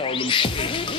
Harlem Shake.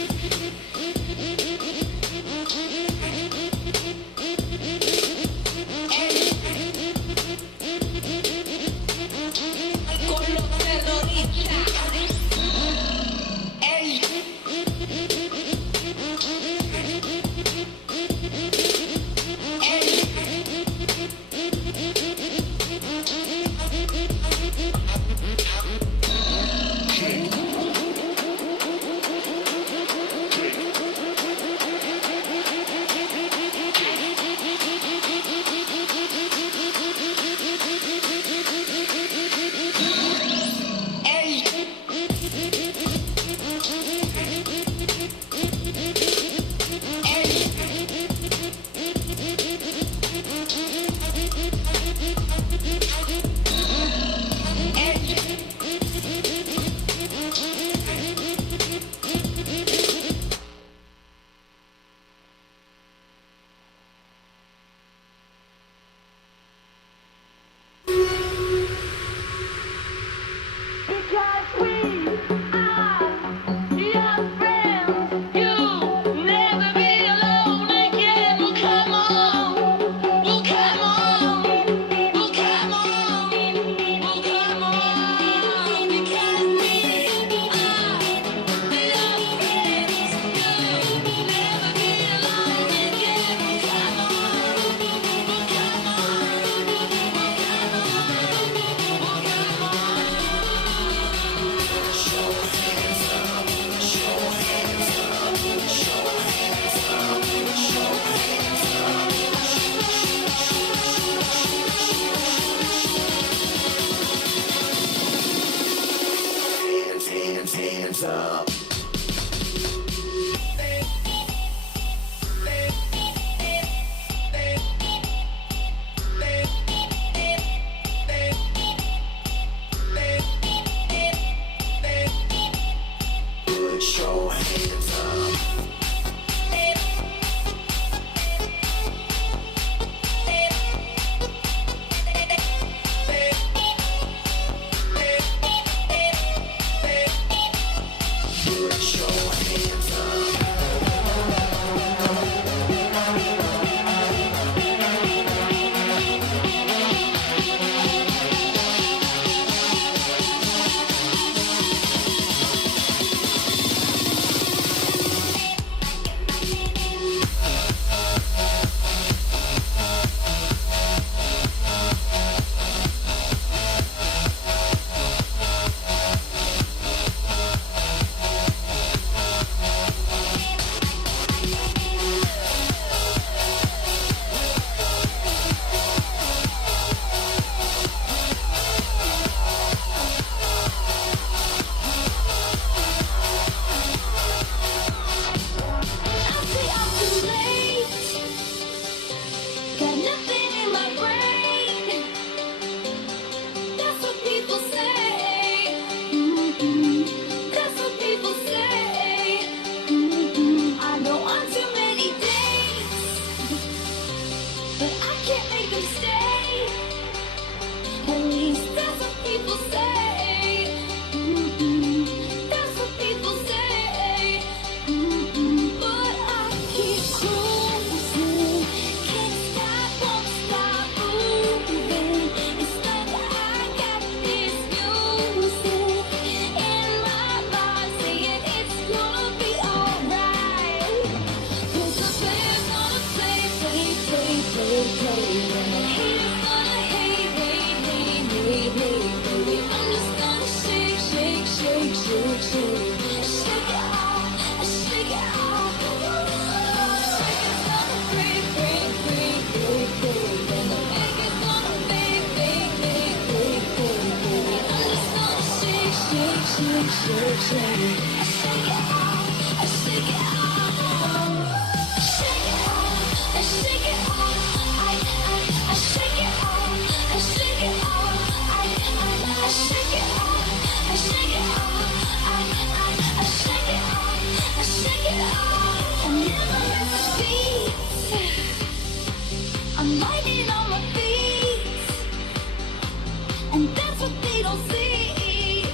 And that's what they don't see.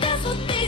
That's what they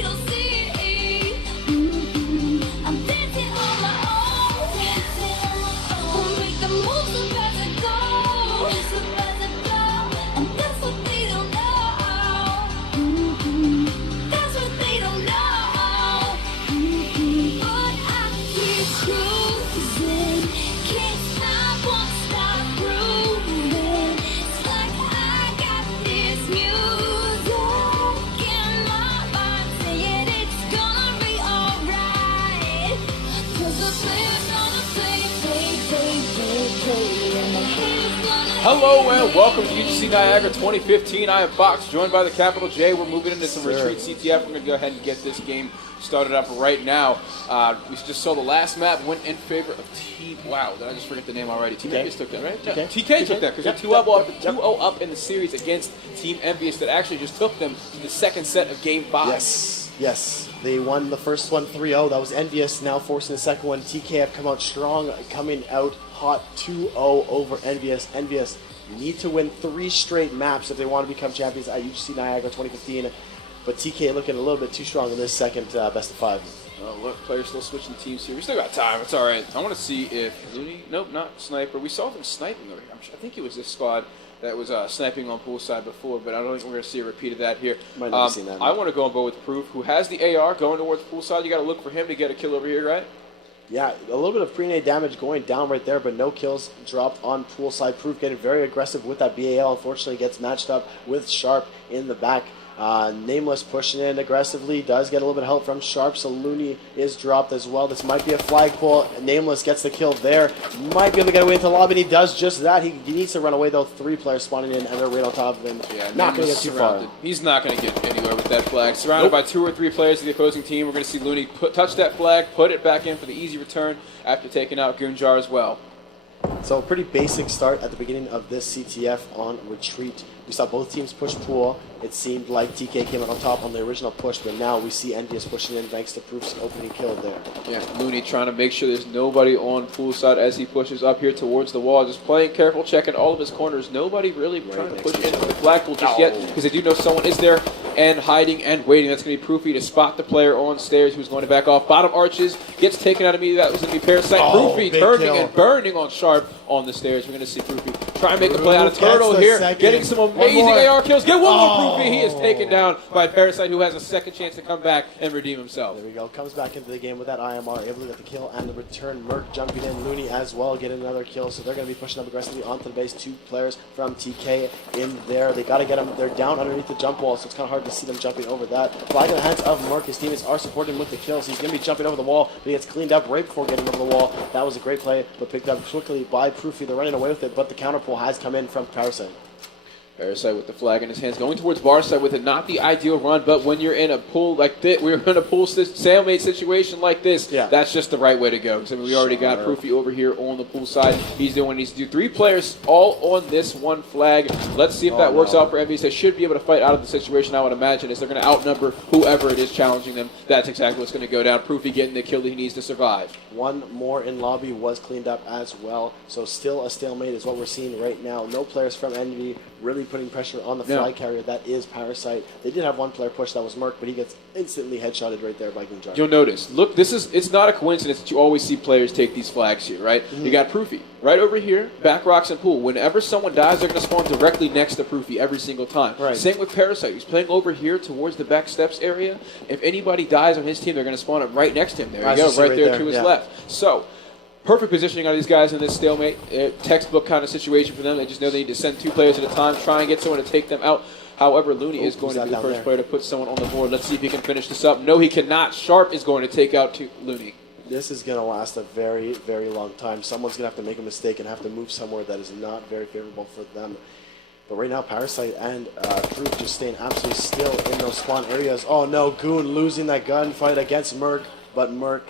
Hello and welcome to UGC Niagara 2015. I am Fox, joined by the capital J. We're moving into some retreat CTF. We're going to go ahead and get this game started up right now. We just saw the last map went in favor of Team. Wow, did I just forget the name already? Team EnVyUs took that, right? Yeah, TK took that because they're 2-0 up in the series against Team EnVyUs that actually just took them to the second set of Game 5. Yes. They won the first one 3-0. That was EnVyUs. Now forcing the second one. TK have come out strong, coming out hot 2-0 over EnVyUs. EnVyUs need to win 3 straight maps if they want to become champions at UGC Niagara 2015. But TK looking a little bit too strong in this second best of 5. Oh, look, players still switching teams here. We still got time. It's all right. I want to see if Looney. Nope, not Sniper. We saw them sniping over here. I think it was this squad that was sniping on poolside before, but I don't think we're going to see a repeat of that here. Might not have seen that. I want to go on board with Proof, who has the AR going towards poolside. You got to look for him to get a kill over here, right? Yeah, a little bit of pre-nade damage going down right there, but no kills dropped on poolside. Proof getting very aggressive with that BAL. Unfortunately, gets matched up with Sharp in the back. Nameless pushing in aggressively, does get a little bit of help from Sharp, so Looney is dropped as well. This might be a flagpole. Nameless gets the kill there. Might be able to get away into the lobby, and he does just that. He needs to run away, though. 3 players spawning in, and they're right on top of him. Yeah, not going to get too far. He's not going to get anywhere with that flag. Surrounded by 2 or 3 players of the opposing team. We're going to see Looney touch that flag, put it back in for the easy return after taking out Goonjar as well. So a pretty basic start at the beginning of this CTF on retreat. We saw both teams push pool. It seemed like TK came out on top on the original push, but now we see EnVyUs pushing in thanks to Proof's opening kill there. Yeah, Looney trying to make sure there's nobody on poolside as he pushes up here towards the wall. Just playing careful, checking all of his corners. Nobody really trying to push into the flagpole just yet because they do know someone is there and hiding and waiting. That's going to be Proofy to spot the player on stairs who's going to back off. Bottom arches, gets taken out immediately. That was going to be Parasite. Proofy turning and burning on Sharp on the stairs. We're going to see Proofy try and make a play out of Turtle here, getting some amazing AR kills. Get one more Proofy. He is taken down by Parasite, who has a second chance to come back and redeem himself. There we go. Comes back into the game with that IMR, able to get the kill and the return. Merc jumping in. Looney as well, getting another kill. So they're going to be pushing up aggressively onto the base. 2 players from TK in there. They got to get them. They're down underneath the jump wall, so it's kind of hard to see them jumping over that. Flag in the hands of Merc. His teammates are supporting him with the kills. He's going to be jumping over the wall, but he gets cleaned up right before getting over the wall. That was a great play, but picked up quickly by Proofy. They're running away with it, but the counter pull has come in from Parasite. Parasite with the flag in his hands, going towards Barside with it. Not the ideal run, but when you're in a pool like this, we're in a pool stalemate situation like this, that's just the right way to go. Because I mean, we already got Proofy over here on the pool side. He's doing what he needs to do. 3 players all on this one flag. Let's see if that works out for EnVyUs. They should be able to fight out of the situation, I would imagine, is they're going to outnumber whoever it is challenging them. That's exactly what's going to go down. Proofy getting the kill that he needs to survive. 1 more in lobby was cleaned up as well. So still a stalemate is what we're seeing right now. No players from EnVy really putting pressure on the flag carrier. That is Parasite. They did have 1 player push, that was Merc, but he gets instantly headshotted right there by Goonjar. You'll notice, look, it's not a coincidence that you always see players take these flags here, right? You got Proofy right over here, back rocks and pool. Whenever someone dies, they're going to spawn directly next to Proofy every single time. Same with Parasite. He's playing over here towards the back steps area. If anybody dies on his team, they're going to spawn it right next to him. There you go, right there to his left. So, perfect positioning on these guys in this stalemate. Textbook kind of situation for them. They just know they need to send 2 players at a time, try and get someone to take them out. However, Looney is going to be the first player to put someone on the board. Let's see if he can finish this up. No, he cannot. Sharp is going to take out Looney. This is going to last a very, very long time. Someone's going to have to make a mistake and have to move somewhere that is not very favorable for them. But right now, Parasite and Proof just staying absolutely still in those spawn areas. Oh no, Goon losing that gunfight against Merc, but Merc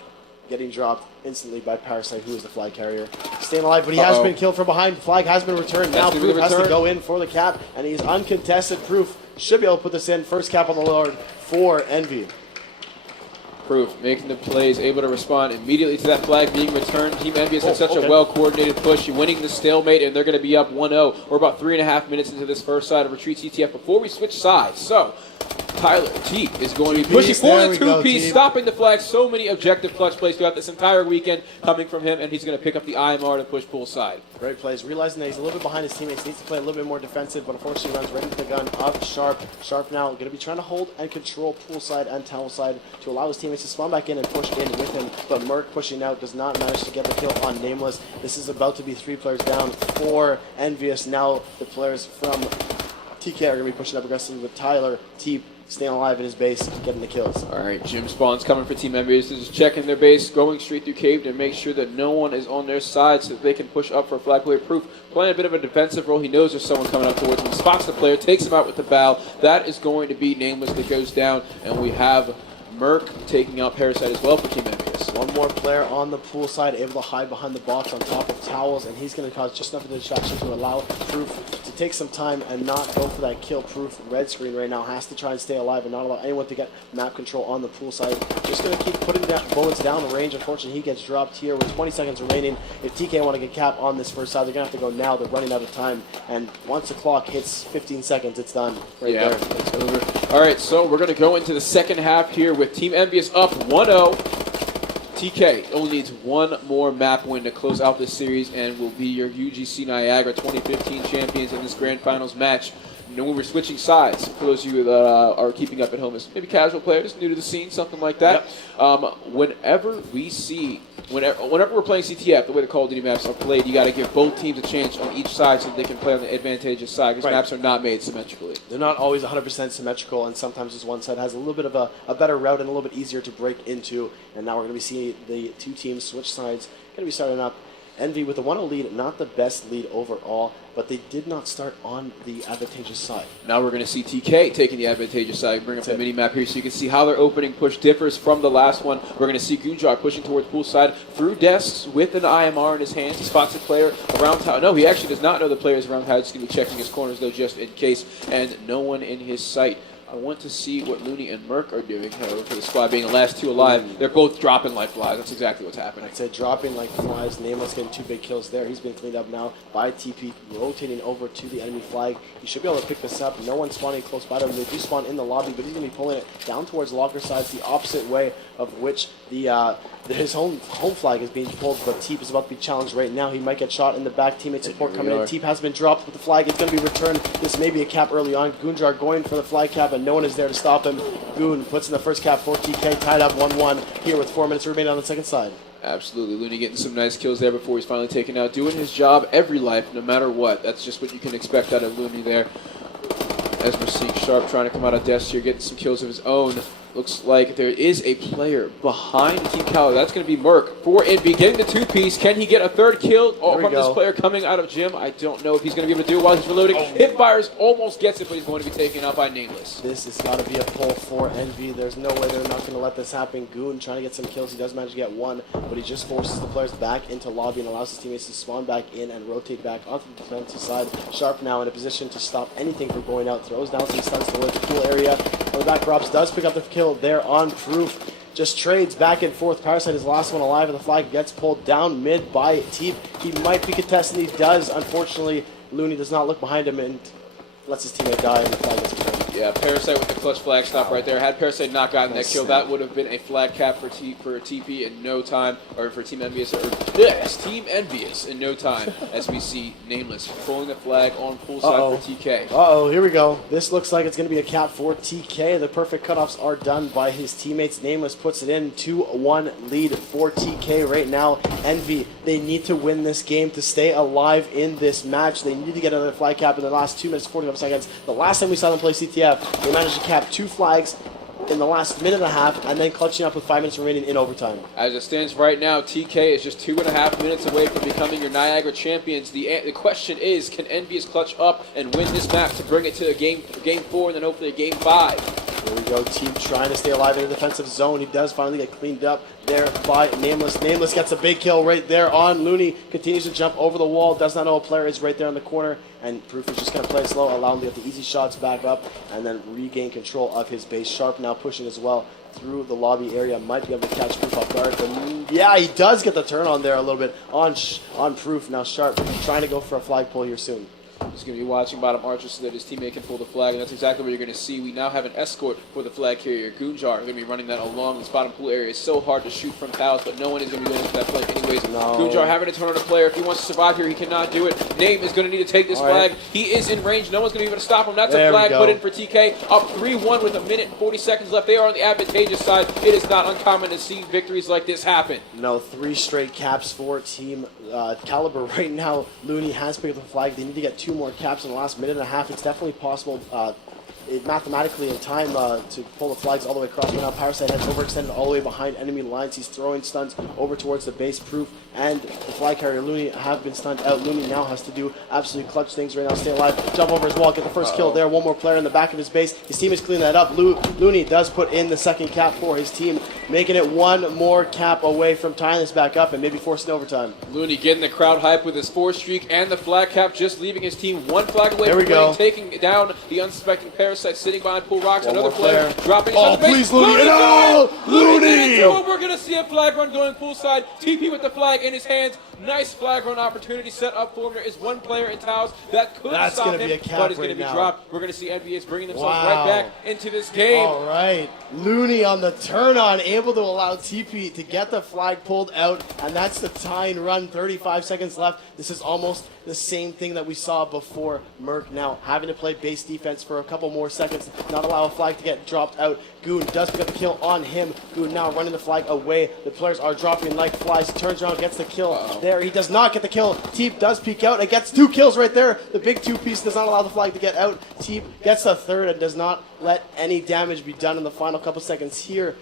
getting dropped instantly by Parasite, who is the flag carrier. Staying alive, but he has been killed from behind. Flag has been returned. Now Proof has to go in for the cap, and he's uncontested. Proof should be able to put this in. First cap on the Lord for EnVy. Proof making the plays, able to respond immediately to that flag being returned. Team EnVyUs had such a well-coordinated push, winning the stalemate, and they're going to be up 1-0. We're about 3.5 minutes into this first side of Retreat CTF before we switch sides. So, Tyler T is going to be pushing for the 2-piece, stopping the flag. So many objective clutch plays throughout this entire weekend coming from him, and he's going to pick up the IMR to push poolside. Great plays. Realizing that he's a little bit behind his teammates, needs to play a little bit more defensive, but unfortunately runs right into the gun of Sharp. Sharp now going to be trying to hold and control poolside and towel side to allow his teammates to spawn back in and push in with him, but Merc pushing out does not manage to get the kill on Nameless. This is about to be 3 players down for EnVyUs. Now the players from TK are going to be pushing up aggressively with Tyler, T, staying alive in his base, getting the kills. All right, Jim Spawn's coming for Team EnVyUs. They're just checking their base, going straight through cave to make sure that no one is on their side so that they can push up for a flag player proof. Playing a bit of a defensive role. He knows there's someone coming up towards him. Spots the player, takes him out with the bow. That is going to be Nameless that goes down, and we have Merc taking out Parasite as well for Team EnVyUs. One more player on the pool side, able to hide behind the box on top of towels, and he's going to cause just enough of a distraction to allow Proof to take some time and not go for that kill. Proof, red screen right now, has to try and stay alive and not allow anyone to get map control on the pool side. Just going to keep putting bullets down the range. Unfortunately, he gets dropped here with 20 seconds remaining. If TK want to get cap on this first side, they're going to have to go now. They're running out of time, and once the clock hits 15 seconds, it's done right there. It's over. All right, so we're going to go into the second half here with Team EnVyUs up 1-0. TK only needs one more map win to close out this series and will be your UGC Niagara 2015 champions in this grand finals match. You know, when we're switching sides, for those of you that are keeping up at home as maybe casual players, new to the scene, something like that, whenever we're playing CTF, the way the Call of Duty maps are played, you got to give both teams a chance on each side so that they can play on the advantageous side, because maps are not made symmetrically. They're not always 100% symmetrical, and sometimes this one side has a little bit of a better route and a little bit easier to break into. And now we're going to be seeing the two teams switch sides. Going to be starting up. Envy with a 1-0 lead, not the best lead overall, but they did not start on the advantageous side. Now we're going to see TK taking the advantageous side. Bring up the mini-map here so you can see how their opening push differs from the last one. We're going to see Gunjar pushing towards poolside through desks with an IMR in his hands. He spots the player around town. No, he actually does not know the players around town. He's going to be checking his corners, though, just in case, and no one in his sight. I want to see what Looney and Merc are doing, however, for the squad being the last two alive. They're both dropping like flies. That's exactly what's happening. I'd say dropping like flies. Nameless getting two big kills there. He's been cleaned up now by TP, rotating over to the enemy flag. He should be able to pick this up. No one spawning close by to him. They do spawn in the lobby, but he's going to be pulling it down towards locker sides, the opposite way of which his home flag is being pulled, but Teep is about to be challenged right now. He might get shot in the back. Teammate support coming in. Teep has been dropped, but the flag is going to be returned. This may be a cap early on. Gunjar going for the flag cap, and no one is there to stop him. Goon puts in the first cap for TK, tied up 1-1 here with 4 minutes remaining on the second side. Absolutely. Looney getting some nice kills there before he's finally taken out. Doing his job every life, no matter what. That's just what you can expect out of Looney there. As we're seeing Sharp trying to come out of desk here, getting some kills of his own. Looks like there is a player behind Team Kaliber. That's going to be Merc for Envy, getting the two-piece. Can he get a third kill from this player coming out of Gym? I don't know if he's going to be able to do it while he's reloading. Hipfires almost gets it, but he's going to be taken out by Nameless. This has got to be a pull for Envy. There's no way they're not going to let this happen. Goon trying to get some kills. He does manage to get one, but he just forces the players back into lobby and allows his teammates to spawn back in and rotate back onto the defensive side. Sharp now in a position to stop anything from going out. Throws down some stunts towards the pool area. On the back, Robs does pick up the kill there on Proof. Just trades back and forth. Parasite is the last one alive, and the flag gets pulled down mid by Teep. He might be contesting. He does. Unfortunately, Looney does not look behind him and lets his teammate die, and the flag gets returned. Yeah, Parasite with the clutch flag stop right there. Had Parasite not gotten that kill, that would have been a flag cap for TP in no time, or for Team EnVyUs, or yes, Team EnVyUs in no time, as we see Nameless pulling the flag on poolside for TK. Uh-oh, here we go. This looks like it's going to be a cap for TK. The perfect cutoffs are done by his teammates. Nameless puts it in, 2-1 lead for TK right now. Envy, they need to win this game to stay alive in this match. They need to get another flag cap in the last 2 minutes, 45 seconds. The last time we saw them play CTF, they managed to cap 2 flags in the last minute and a half, and then clutching up with 5 minutes remaining in overtime. As it stands right now, TK is just 2.5 minutes away from becoming your Niagara champions. The question is, can EnVyUs clutch up and win this match to bring it to a game 4 and then hopefully a game 5? Here we go, Team trying to stay alive in the defensive zone. He does finally get cleaned up there by Nameless. Nameless gets a big kill right there on Looney. Continues to jump over the wall. Does not know a player is right there in the corner. And Proof is just going to play slow, allow him to get the easy shots back up, and then regain control of his base. Sharp now pushing as well through the lobby area. Might be able to catch Proof off guard. But yeah, he does get the turn on there a little bit on Proof. Now Sharp trying to go for a flag pull here soon. He's going to be watching bottom archer so that his teammate can pull the flag, and that's exactly what you're going to see. We now have an escort for the flag carrier. Gunjar are going to be running that along this bottom pool area. It's so hard to shoot from towers, but no one is going to be going for that flag anyways. No. Gunjar having to turn on a player. If he wants to survive here, he cannot do it. Name is going to need to take this flag. He is in range. No one's going to be able to stop him. That's a flag put in for TK. Up 3-1 with 1 minute and 40 seconds left. They are on the advantageous side. It is not uncommon to see victories like this happen. No, 3 straight caps for Team Kaliber right now. Looney has picked up the flag. They need to get 2 more caps in the last minute and a half. It's definitely possible mathematically in time to pull the flags all the way across. Now Parasite has overextended all the way behind enemy lines. He's throwing stuns over towards the base. Proof and the flag carrier Looney have been stunned out. Looney now has to do absolutely clutch things right now. Stay alive, jump over his wall, get the first kill there. One more player in the back of his base. His team is cleaning that up. Looney does put in the second cap for his team, making it one more cap away from tying this back up and maybe forcing overtime. Looney getting the crowd hype with his 4th streak and the flag cap, just leaving his team 1 flag away There we from go. winning, taking down the unsuspecting Parasite sitting behind pool rocks. One Another more player dropping his Oh, base. please, Looney. Looney's No! doing it! Looney did Looney! it too. We're going to see a flag run going poolside. TP with the flag in his hands. Nice flag run opportunity set up for him. There is one player in towels that could That's stop gonna him, be a cap but he's right going to be now. dropped. We're going to see EnVyUs bringing themselves Wow. right back into this game. All right, Looney on the turn on, able to allow TP to get the flag pulled out, and that's the tying run. 35 seconds left. This is almost the same thing that we saw before. Merc now having to play base defense for a couple more seconds, not allow a flag to get dropped out. Goon does pick up the kill on him. Goon now running the flag away. The players are dropping like flies. He turns around, gets the kill there. He does not get the kill. Teep does peek out and gets 2 kills right there. The big 2-piece does not allow the flag to get out. Teep gets the 3rd and does not let any damage be done in the final couple seconds here.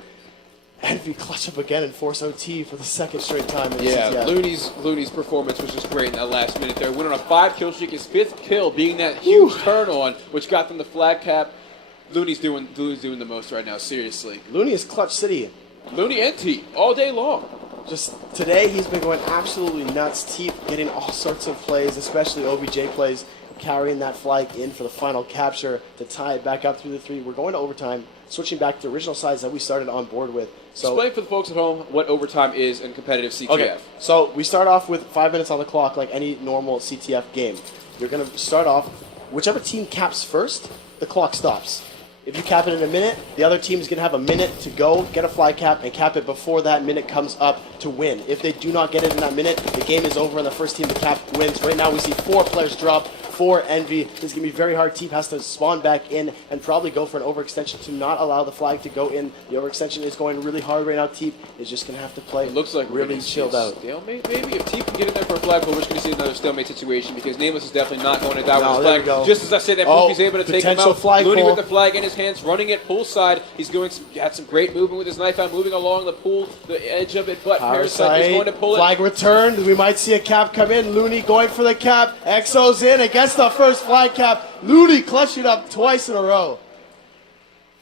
EnVy clutch up again and force OT for the 2nd straight time. In the Yeah, CTF. Looney's performance was just great in that last minute there. Went on a 5-kill streak, his 5th kill being that huge turn on, which got them the flag cap. Looney's doing the most right now, seriously. Looney is clutch city. Looney and T all day long. Just today, he's been going absolutely nuts. Teep getting all sorts of plays, especially OBJ plays, carrying that flag in for the final capture to tie it back up through the 3. We're going to overtime, switching back to original size that we started on board with. So, explain for the folks at home what overtime is in competitive CTF. okay, so we start off with 5 minutes on the clock like any normal CTF game. You're going to start off, whichever team caps first, the clock stops. If you cap it in a minute, the other team is going to have a minute to go, get a flag cap, and cap it before that minute comes up to win. If they do not get it in that minute, the game is over and the first team to cap wins. Right now we see 4 players drop for EnVy. This is going to be very hard. Teep has to spawn back in and probably go for an overextension to not allow the flag to go in. The overextension is going really hard right now. Teep is just going to have to play It looks like we're really gonna see chilled a out. stalemate, maybe. If T can get in there for a flag pull, we're just going to see another stalemate situation because Nameless is definitely not going to die No, with there his we go. flag. Just as I said, that Oh, Poofy's able to take him potential out. flag Looney pull. with the flag in his hands, running it poolside. He's had some great movement with his knife out, moving along the pool, the edge of it, but Parasite is going to pull it. Flag returned. We might see a cap come in. Looney going for the cap. Exo's in against the first flag cap. Looney clutched it up twice in a row.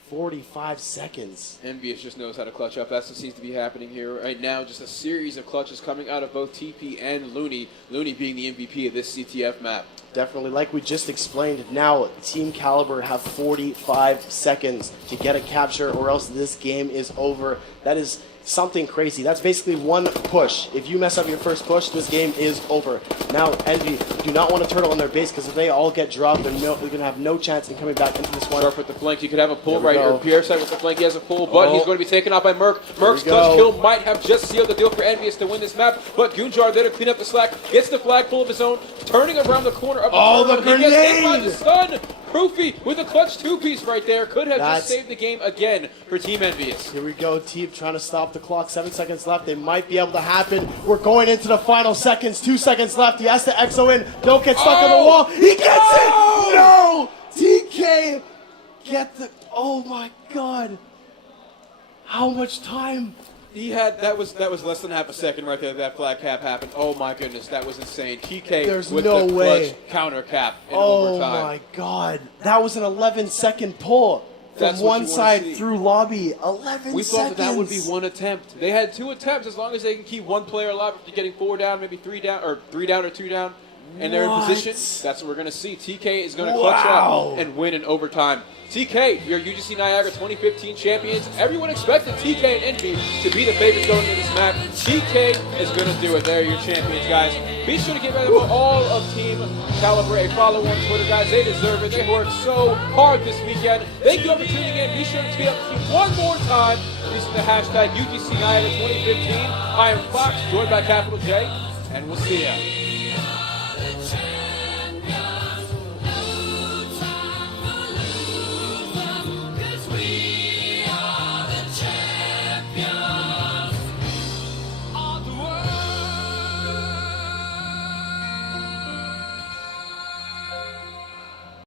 45 seconds. EnVyUs just knows how to clutch up. That's what seems to be happening here right now. Just a series of clutches coming out of both TP and Looney. Looney being the MVP of this CTF map. Definitely, like we just explained, now Team Kaliber have 45 seconds to get a capture or else this game is over. That is something crazy. That's basically one push. If you mess up your first push, this game is over. Now, EnVy do not want to turtle on their base because if they all get dropped, they're going to have no chance in coming back into this one. Sharp with the flank. He could have a pull There we right go. here. Parasite with the flank. He has a pull, but he's going to be taken out by Merc. Merc's we go. clutch kill might have just sealed the deal for EnVyUs to win this map, but Goonjar there to clean up the slack. Gets the flagpole of his own, turning around the corner of the Oh, the He gets hit by grenade! the stun. Proofy with a clutch 2-piece right there. Could have That's- just saved the game again for Team EnVyUs. Here we go, Teep trying to stop the clock. 7 seconds left. They might be able to happen. We're going into the final seconds. 2 seconds left. He has to exo in. Don't get stuck on the wall. He gets it! No! TK! Get the... Oh my god. How much time? He had that was less than half a second right there. That flag cap happened. Oh my goodness, that was insane. TK There's with no the way. clutch counter cap in Oh overtime. my god. That was an 11-second pull. From That's what one you wanna side see. through lobby. 11 We seconds. thought that would be one attempt. They had 2 attempts as long as they can keep one player alive after getting 4 down, maybe 3 down, or 3 down or 2 down, and they're in What? position. That's what we're going to see. TK is going to clutch up and win in overtime. TK, your UGC Niagara 2015 champions. Everyone expected TK and EnVy to be the favorites going into this match. TK is going to do it. They're your champions, guys. Be sure to give all of Team Kaliber a follow on Twitter, guys. They deserve it. They worked so hard this weekend. Thank you all for tuning in. Be sure to tweet up the team one more time using the hashtag UGC Niagara 2015. I am Fox, joined by Capital J, and we'll see ya.